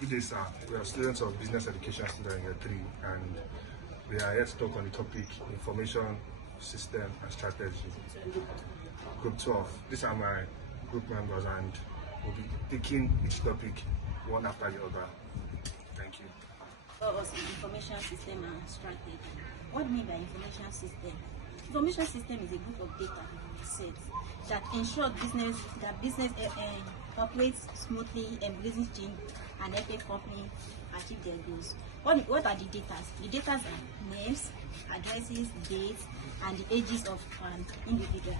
Good day, sir. We are students of Business Education Student Year 3, and we are here to talk on the topic Information System and Strategy. Group 12. These are my group members, and we'll be taking each topic one after the other. Thank you. Information system and strategy. What do you mean by information system? Information system is a group of data sets that ensure business operates smoothly, embraces change, and help a company achieve their goals. What are the data? The data are names, addresses, dates, and the ages of an individual.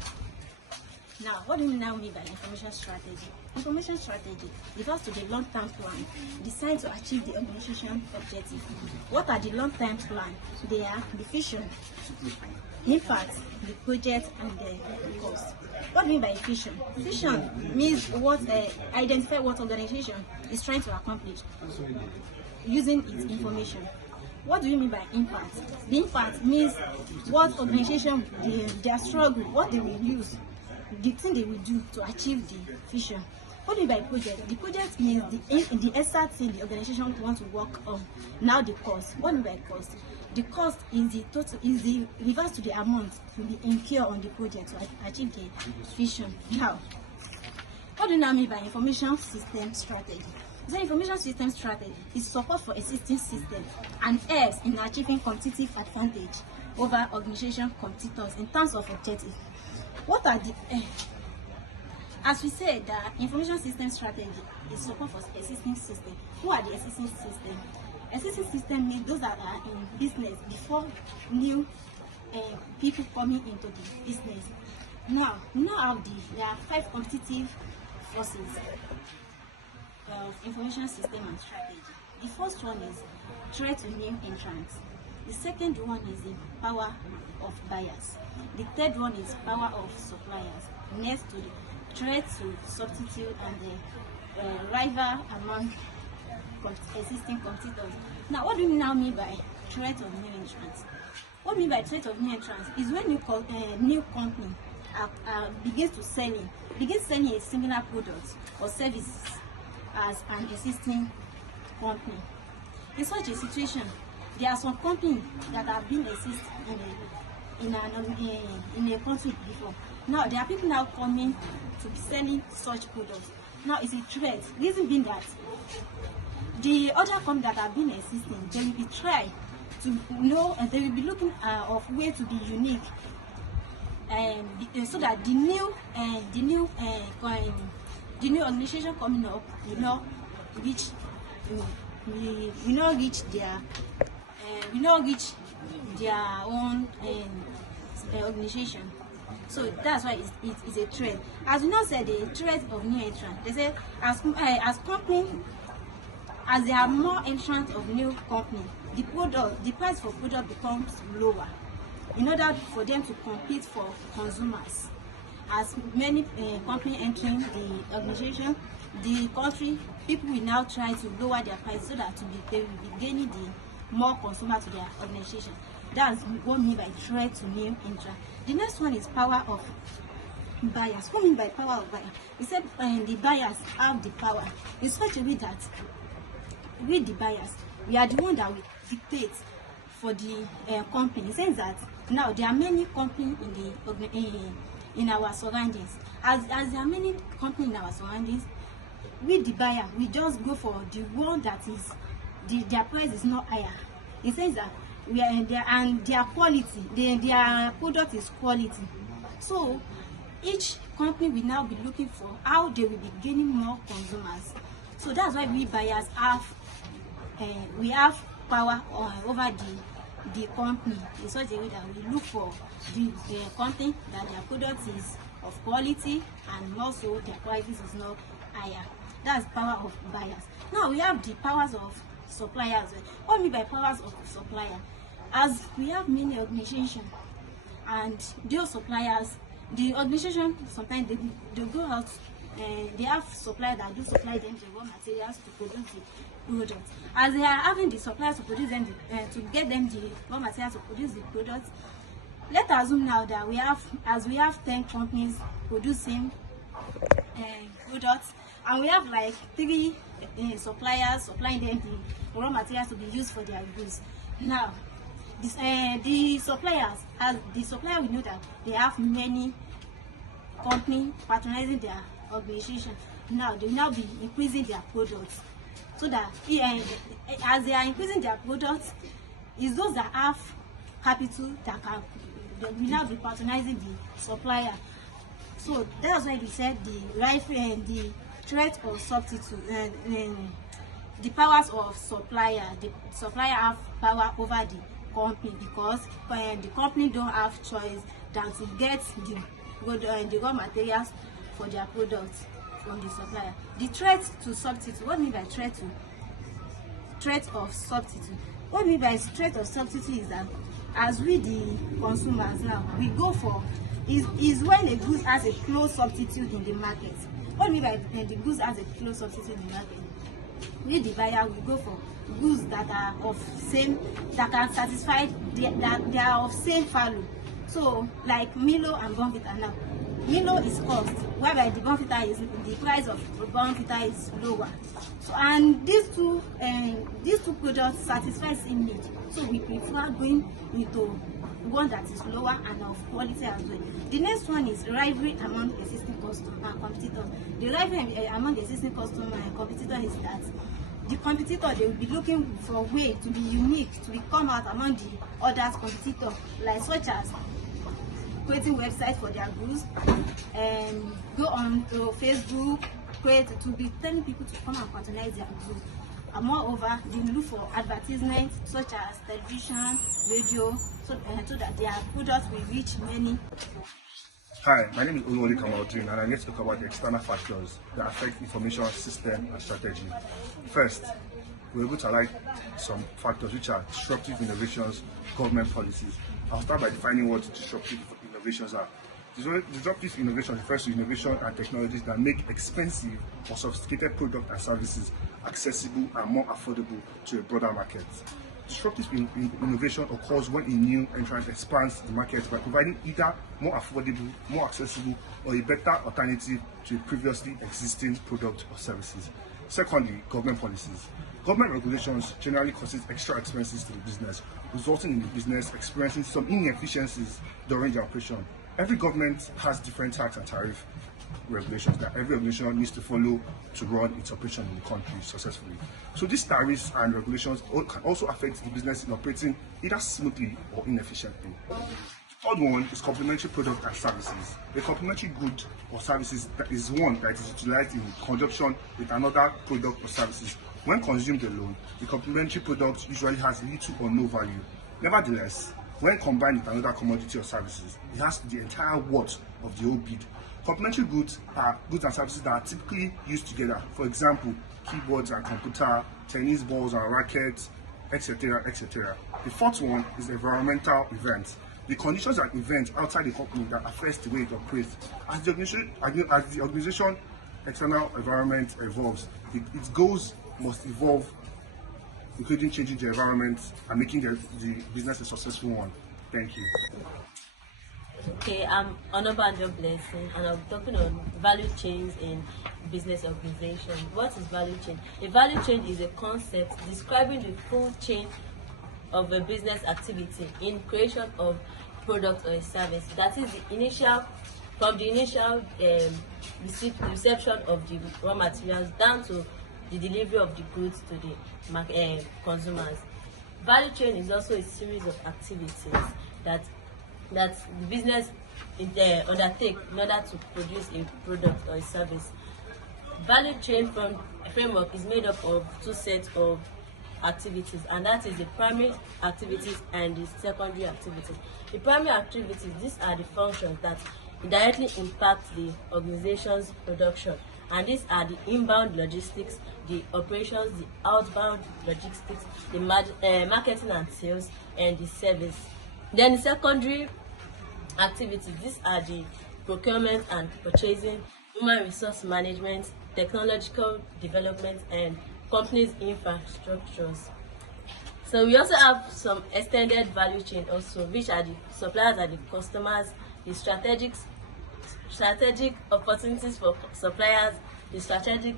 Now, what do we now mean by information strategy? Information strategy refers to the long-term plan designed to achieve the organization objective. What are the long-term plans? They are the vision, impact, the project, and the cost. What do you mean by vision? Vision means identify what organization is trying to accomplish using its information. What do you mean by impact? The impact means what organization their struggle, what they will use, the thing they will do to achieve the vision. What do you mean by project? The project means the exact thing the organization wants to work on. Now the cost. What do you mean by cost? The cost is the total, is the reverse to the amount to be incurred on the project to achieve the vision. Now, what do you now mean by information system strategy? The information system strategy is support for existing system and helps in achieving competitive advantage over organization competitors in terms of objective. What are the as we said, the information system strategy is support for existing system. Who are the existing system? Existing system means those that are in business before new people coming into the business. Now, there are 5 competitive forces of information system and strategy. The first one is threat to new entrants. The second one is the power of buyers. The third one is power of suppliers. Next to the threat to substitute and the rival among existing competitors. Now, what do we now mean by threat of new entrants? What we mean by threat of new entrants is when new company begins selling a similar product or services as an existing company. In such a situation, there are some companies that have been exist in a country before. Now there are people now coming to be selling such products. Now it's a threat. Reason being that the other companies that have been existing, they will be trying to know, and they will be looking of way to be unique, so that the new organization coming up will not reach their own organization. So that's why it's a threat. As we now said, the threat of new entrants. They say as there are more entrants of new company, the price for product becomes lower in order for them to compete for consumers. As many companies entering the organization, the country, people will now try to lower their price so that they will be gaining the more consumers to their organization. That's what I mean by threat to new entrants. The next one is power of buyers. What I mean by power of buyers? We said the buyers have the power in such a way that with the buyers, we are the one that will dictate for the company. In the sense that now there are many companies in our surroundings. As there are many companies in our surroundings, with the buyer, we just go for the one that is their price is not higher. In the sense that we are in there and their quality, their product is quality. So each company will now be looking for how they will be gaining more consumers. So that's why we buyers have power over the company in such a way that we look for the company that their product is of quality and also their prices is not higher. That's power of buyers. Now we have the powers of suppliers. What I mean by powers of supplier? As we have many organizations and those suppliers, the organization sometimes they go out and they have suppliers that do supply them the raw materials to produce the product. As they are having the suppliers to produce them to get them the raw materials to produce the product, let's assume now that we have 10 companies producing products, and we have like 3 suppliers supplying them the raw materials to be used for their goods. Now, the suppliers, as the supplier, we know that they have many companies patronizing their organization. Now they will now be increasing their products, so that as they are increasing their products, it's those that have capital that will now be patronizing the supplier. So that's why they said the threat of substitute and the powers of supplier. The supplier have power over the company, because the company don't have choice than to get the raw materials for their products from the supplier. The threat to substitute. What I mean by threat of substitute? What I mean by threat of substitute is that as we the consumers now, we go for is when a good has a close substitute in the market. What I mean by the goods has a close substitute in the market? We the buyer, we go for goods that are of same, that can satisfy that they are of same value. So like Milo and Bonvita now. Milo is cost, whereby the Bonvita is the price of Bonvita is lower. So and these two products satisfy same need. So we prefer going into one that is lower and of quality as well. The next one is rivalry among existing customers and competitors. The rivalry among existing customers and competitors is that the competitor, they will be looking for a way to be unique, to come out among the other competitors, like such as creating websites for their goods and go on to Facebook, to be telling people to come and patronize their goods. And moreover, they look for advertisements such as television, radio, so that their products will reach many people. Hi, my name is Oluwole Kamaldeen, and I'm here to talk about the external factors that affect information system and strategy. First, we're able to highlight some factors which are disruptive innovations, government policies. I'll start by defining what disruptive innovations are. Disruptive innovation refers to innovation and technologies that make expensive or sophisticated products and services accessible and more affordable to a broader market. Disruptive innovation occurs when a new entrant expands the market by providing either more affordable, more accessible, or a better alternative to a previously existing product or services. Secondly, government policies. Government regulations generally causes extra expenses to the business, resulting in the business experiencing some inefficiencies during the operation. Every government has different tax and tariff regulations that every organization needs to follow to run its operation in the country successfully. So these tariffs and regulations can also affect the business in operating either smoothly or inefficiently. The third one is complementary products and services. A complementary good or services is one that is utilized in conjunction with another product or services. When consumed alone, the complementary product usually has little or no value. Nevertheless, when combined with another commodity or services, it has the entire worth of the whole bid. Complementary goods are goods and services that are typically used together. For example, keyboards and computer, tennis balls and rackets, etc., etc. The fourth one is environmental events. The conditions and events outside the company that affect the way it operates. As the organization external environment evolves, its goals must evolve, including changing the environment and making the business a successful one. Thank you. Okay, I'm Onobanjo Blessing, and I'm talking on value chains in business organization. What is value chain? A value chain is a concept describing the full chain of a business activity in creation of product or a service. That is from the initial reception of the raw materials down to the delivery of the goods to the consumers. Value chain is also a series of activities that the business undertake in order to produce a product or a service. Value chain framework is made up of two sets of activities, and that is the primary activities and the secondary activities. The primary activities, these are the functions that directly impact the organization's production, and these are the inbound logistics, the operations, the outbound logistics, the marketing and sales, and the service. Then the secondary activities, these are the procurement and purchasing, human resource management, technological development, and companies' infrastructures. So we also have some extended value chain also, which are the suppliers and the customers, the strategic opportunities for suppliers, the strategic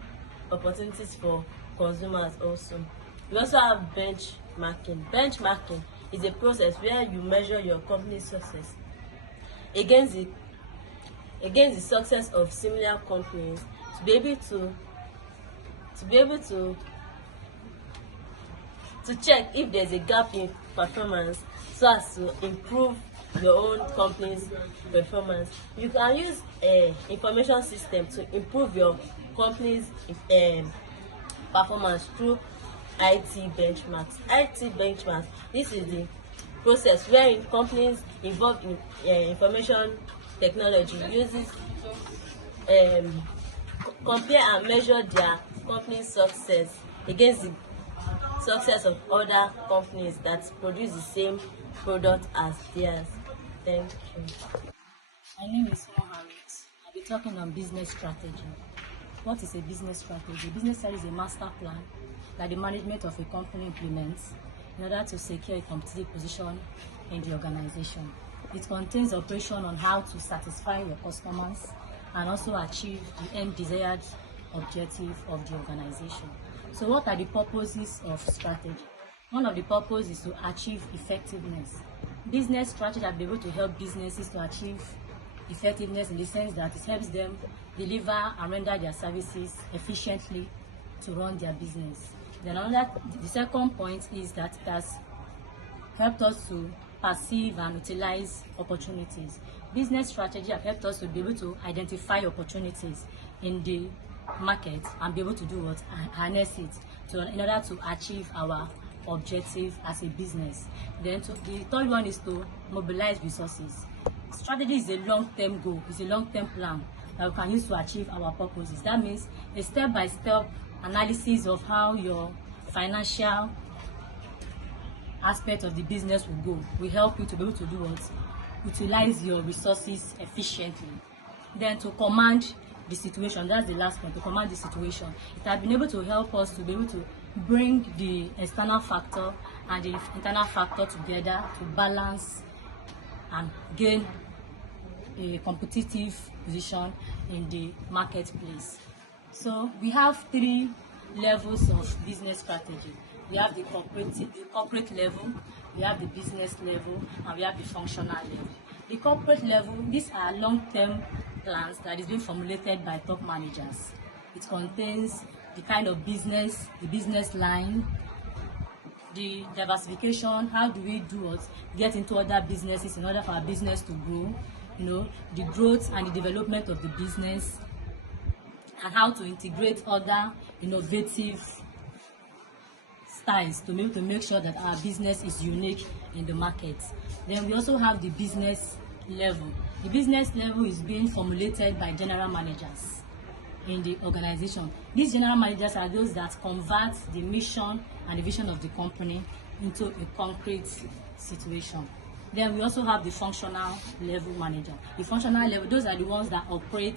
opportunities for consumers also. We also have benchmarking. Benchmarking is a process where you measure your company's success against the success of similar companies to be able to check if there's a gap in performance so as to improve your own company's performance. You can use information system to improve your company's performance through IT benchmarks. IT benchmarks, this is the process wherein companies involved in information technology uses compare and measure their company's success against the success of other companies that produce the same product as theirs. Thank you. My name is Mohammed. I'll be talking on business strategy. What is a business strategy? A business strategy is a master plan that the management of a company implements in order to secure a competitive position in the organization. It contains operation on how to satisfy your customers and also achieve the end desired objective of the organization. So what are the purposes of strategy? One of the purposes is to achieve effectiveness. Business strategy will be able to help businesses to achieve effectiveness in the sense that it helps them deliver and render their services efficiently to run their business. Then the second point is that it has helped us to perceive and utilize opportunities. Business strategy have helped us to be able to identify opportunities in the market and be able to do what? Harness it in order to achieve our objective as a business. Then the third one is to mobilize resources. Strategy is a long-term goal, it's a long-term plan that we can use to achieve our purposes. That means a step-by-step analysis of how your financial aspect of the business will go will help you to be able to do what? Utilize your resources efficiently. Then to command the situation, that's the last point, to command the situation. It has been able to help us to be able to bring the external factor and the internal factor together to balance and gain a competitive position in the marketplace. So we have 3 levels of business strategy. We have the corporate level, we have the business level, and we have the functional level. The corporate level, these are long-term plans that is being formulated by top managers. It contains the kind of business, the business line, the diversification, how do we do it, get into other businesses in order for our business to grow, the growth and the development of the business, and how to integrate other innovative styles to be able to make sure that our business is unique in the market. Then we also have the business level. The business level is being formulated by general managers in the organization. These general managers are those that convert the mission and the vision of the company into a concrete situation. Then we also have the functional level manager. The functional level, those are the ones that operate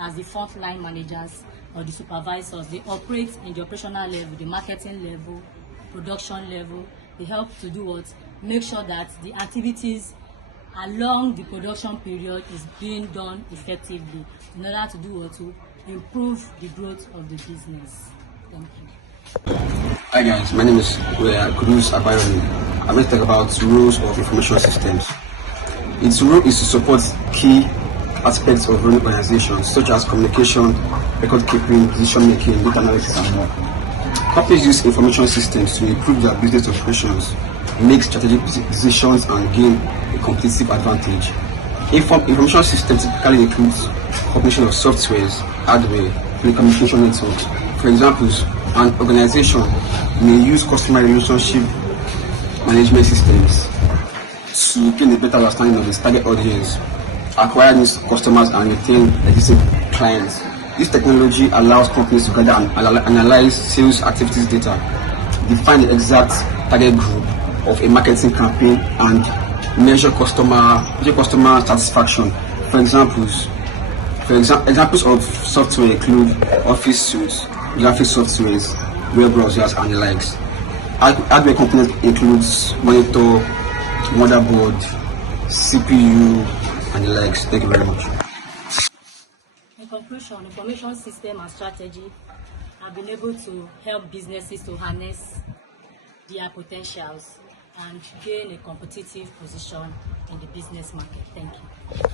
as the frontline managers or the supervisors. They operate in the operational level, the marketing level, production level. They help to do what? Make sure that the activities along the production period is being done effectively in order to do what? To improve the growth of the business. Thank you. Hi guys, my name is Kudus Abayomi. I'm going to talk about rules of information systems. Its role is to support key aspects of running organizations such as communication, record keeping, decision making, data analysis, and more. Companies use information systems to improve their business operations, make strategic decisions, and gain a competitive advantage. Information systems typically includes combination of softwares, hardware, telecommunication networks. For example, an organization may use customer relationship management systems to gain a better understanding of its target audience, acquire new customers, and retain existing clients. This technology allows companies to gather and analyze sales activities data, define the exact target group of a marketing campaign, and measure customer satisfaction. Examples of software include Office suites, graphic softwares, web browsers, and the likes. Hardware components includes monitor, motherboard, CPU, and the likes. Thank you very much. In conclusion, information system and strategy have been able to help businesses to harness their potentials and gain a competitive position in the business market. Thank you.